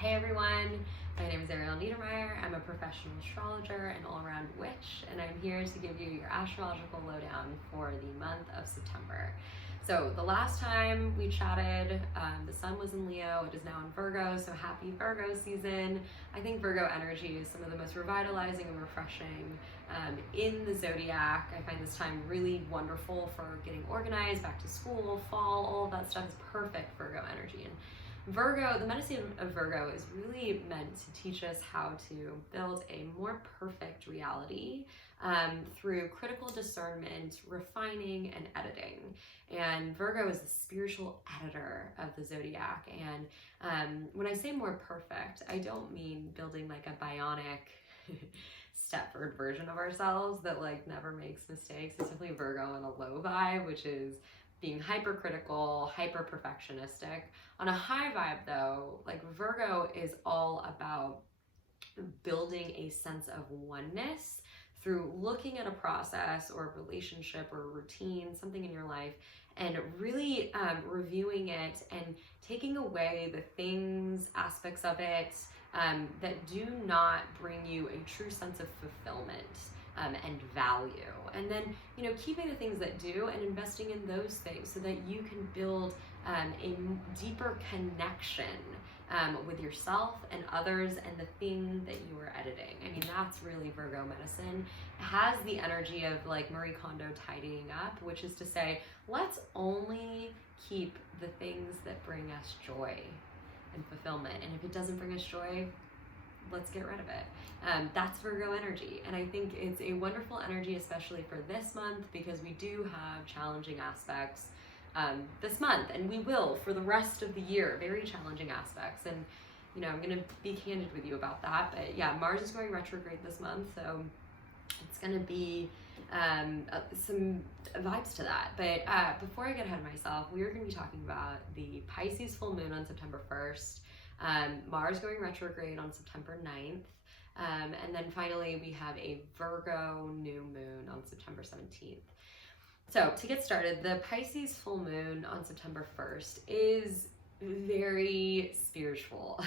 Hey everyone, my name is Ariel Neidermeier. I'm a professional astrologer and all-around witch, and I'm here to give you your astrological lowdown for the month of September. So the last time we chatted, the sun was in Leo. It is now in Virgo, so happy Virgo season. I think Virgo energy is some of the most revitalizing and refreshing in the zodiac. I find this time really wonderful for getting organized, back to school, fall, all of that stuff is perfect Virgo energy. And Virgo, the medicine of Virgo is really meant to teach us how to build a more perfect reality through critical discernment, refining, and editing. And Virgo is the spiritual editor of the zodiac. And when I say more perfect, I don't mean building like a bionic Stepford version of ourselves that like never makes mistakes. It's definitely Virgo in a low vibe, which is being hypercritical, hyper-perfectionistic. On a high vibe though, like Virgo is all about building a sense of oneness through looking at a process or a relationship or a routine, something in your life, and really reviewing it and taking away the things, aspects of it that do not bring you a true sense of fulfillment and value. And then, keeping the things that do and investing in those things so that you can build a deeper connection with yourself and others and the thing that you are editing. I mean, that's really Virgo medicine. It has the energy of like Marie Kondo tidying up, which is to say, let's only keep the things that bring us joy and fulfillment. And if it doesn't bring us joy, let's get rid of it. That's Virgo energy. And I think it's a wonderful energy, especially for this month, because we do have challenging aspects this month, and we will for the rest of the year, very challenging aspects. And, I'm going to be candid with you about that. But yeah, Mars is going retrograde this month, so it's going to be some vibes to that. But before I get ahead of myself, we are going to be talking about the Pisces full moon on September 1st. Mars going retrograde on September 9th. And then finally, we have a Virgo new moon on September 17th. So to get started, the Pisces full moon on September 1st is very spiritual.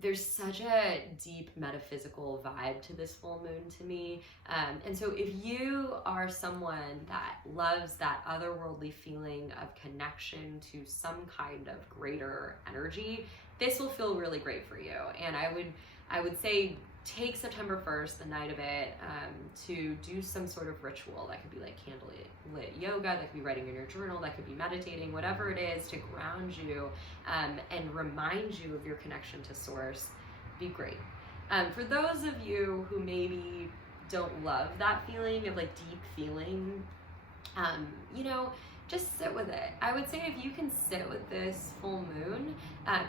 There's such a deep metaphysical vibe to this full moon to me. And so if you are someone that loves that otherworldly feeling of connection to some kind of greater energy, this will feel really great for you. And I would say take September 1st, the night of it, to do some sort of ritual. That could be like candlelit yoga, that could be writing in your journal, that could be meditating, whatever it is to ground you and remind you of your connection to source. Be great. For those of you who maybe don't love that feeling of like deep feeling, just sit with it. I would say if you can sit with this full moon,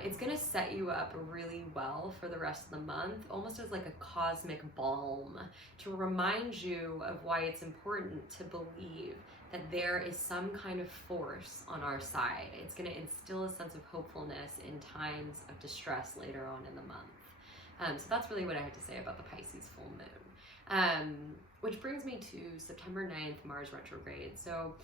it's going to set you up really well for the rest of the month, almost as like a cosmic balm to remind you of why it's important to believe that there is some kind of force on our side. It's going to instill a sense of hopefulness in times of distress later on in the month. So that's really what I had to say about the Pisces full moon. Which brings me to September 9th, Mars retrograde. So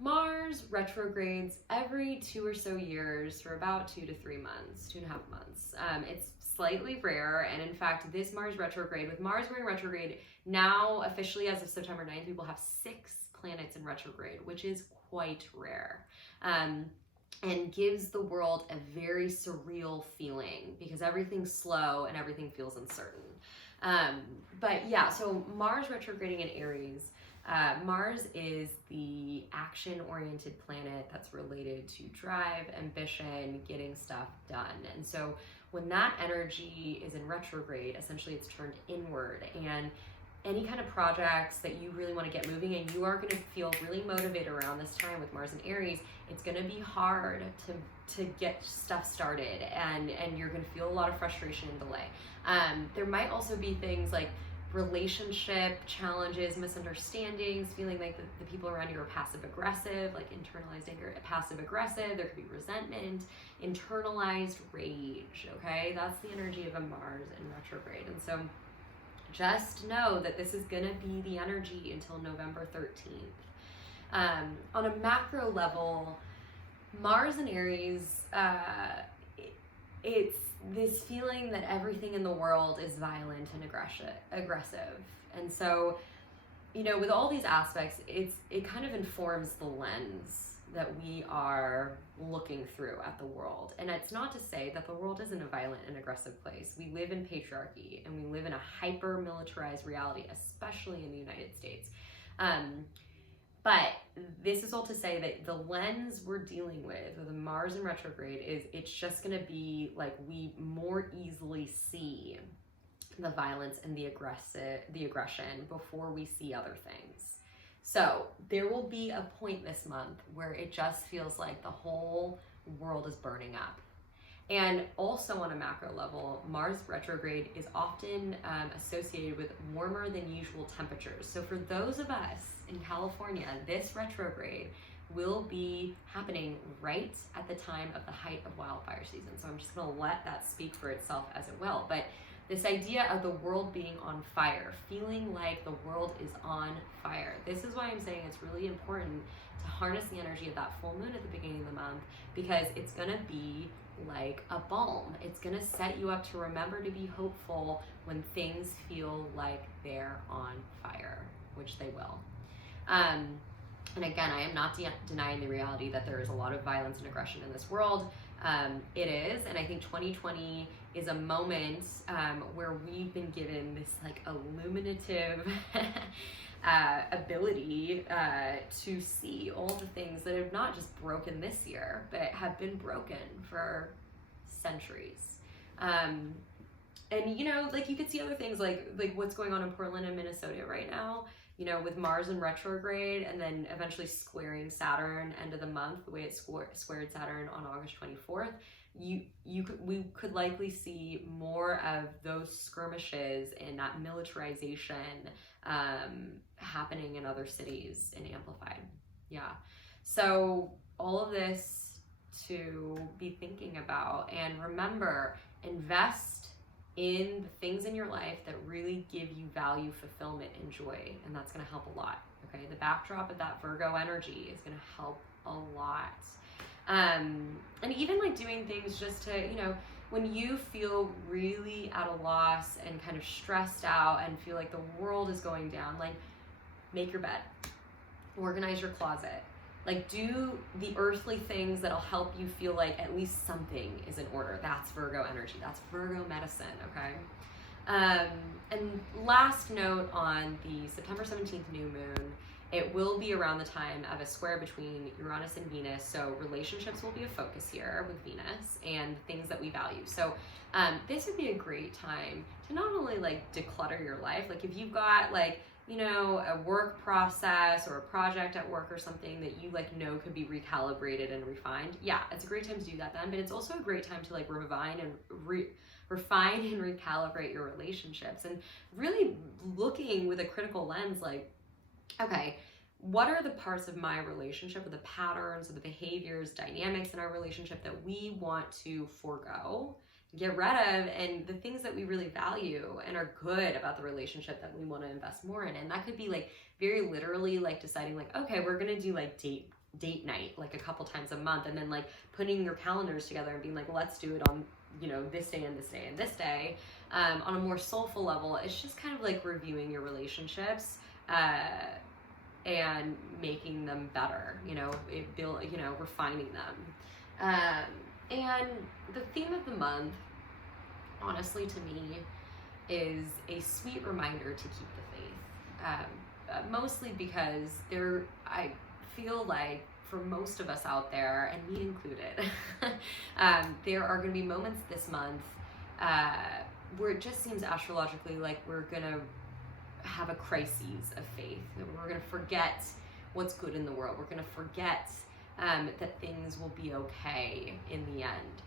Mars retrogrades every 2 or so years for about 2 to 3 months, 2.5 months. It's slightly rare, and in fact, this Mars retrograde, with Mars going retrograde, now officially as of September 9th, we will have 6 planets in retrograde, which is quite rare. And gives the world a very surreal feeling because everything's slow and everything feels uncertain. But yeah, so Mars retrograding in Aries, Mars is the action-oriented planet that's related to drive, ambition, getting stuff done. And so when that energy is in retrograde, essentially it's turned inward, and any kind of projects that you really want to get moving and you are going to feel really motivated around this time with Mars and Aries, it's going to be hard to get stuff started, and you're going to feel a lot of frustration and delay. There might also be things like relationship challenges, misunderstandings, feeling like the people around you are passive-aggressive, like internalized anger, passive-aggressive. There could be resentment, internalized rage, okay? That's the energy of a Mars in retrograde. And so just know that this is going to be the energy until November 13th. On a macro level, Mars in Aries it's this feeling that everything in the world is violent and aggressive. And so, with all these aspects, it kind of informs the lens that we are looking through at the world. And it's not to say that the world isn't a violent and aggressive place. We live in patriarchy, and we live in a hyper-militarized reality, especially in the United States. But this is all to say that the lens we're dealing with the Mars in retrograde it's just going to be like we more easily see the violence and the aggression before we see other things. So there will be a point this month where it just feels like the whole world is burning up. And also on a macro level, Mars retrograde is often associated with warmer than usual temperatures. So for those of us in California, this retrograde will be happening right at the time of the height of wildfire season. So I'm just going to let that speak for itself as it will. But this idea of the world being on fire, feeling like the world is on fire. This is why I'm saying it's really important to harness the energy of that full moon at the beginning of the month, because it's going to be like a balm. It's going to set you up to remember to be hopeful when things feel like they're on fire, which they will. And again, I am not denying the reality that there is a lot of violence and aggression in this world. It is, and I think 2020 is a moment where we've been given this like illuminative ability to see all the things that have not just broken this year, but have been broken for centuries. And like you could see other things like what's going on in Portland and Minnesota right now, with Mars in retrograde and then eventually squaring Saturn end of the month, the way it squared Saturn on August 24th. We could likely see more of those skirmishes and that militarization happening in other cities and amplified. Yeah. So all of this to be thinking about, and remember, invest in the things in your life that really give you value, fulfillment, and joy, and that's going to help a lot. Okay, the backdrop of that Virgo energy is going to help a lot. And even like doing things just to, when you feel really at a loss and kind of stressed out and feel like the world is going down, like make your bed, organize your closet, like do the earthly things that'll help you feel like at least something is in order. That's Virgo energy. That's Virgo medicine. Okay. And last note on the September 17th new moon, it will be around the time of a square between Uranus and Venus. So relationships will be a focus here with Venus and things that we value. So this would be a great time to not only like declutter your life, like if you've got like, a work process or a project at work or something that you could be recalibrated and refined. Yeah, it's a great time to do that then, but it's also a great time to like refine and recalibrate your relationships and really looking with a critical lens, like, okay, what are the parts of my relationship or the patterns or the behaviors, dynamics in our relationship that we want to forego, get rid of, and the things that we really value and are good about the relationship that we want to invest more in. And that could be like very literally like deciding like, okay, we're going to do like date night like a couple times a month, and then like putting your calendars together and being like, let's do it on, this day and this day and this day. On a more soulful level, it's just kind of like reviewing your relationships, and making them better, refining them. And the theme of the month, honestly, to me, is a sweet reminder to keep the faith. Mostly because I feel like for most of us out there, and me included, there are going to be moments this month where it just seems astrologically like we're going to have a crisis of faith. We're going to forget what's good in the world. We're going to forget that things will be okay in the end.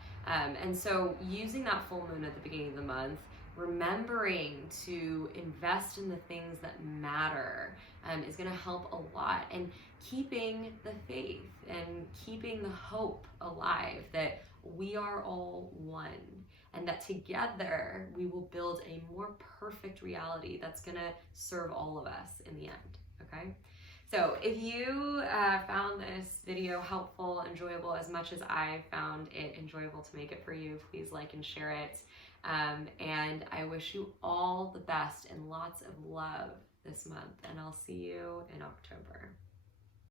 And so using that full moon at the beginning of the month, remembering to invest in the things that matter is going to help a lot. And keeping the faith and keeping the hope alive that we are all one, and that together we will build a more perfect reality that's going to serve all of us in the end. Okay? So if you found this video helpful, enjoyable, as much as I found it enjoyable to make it for you, please like and share it. And I wish you all the best and lots of love this month, and I'll see you in October.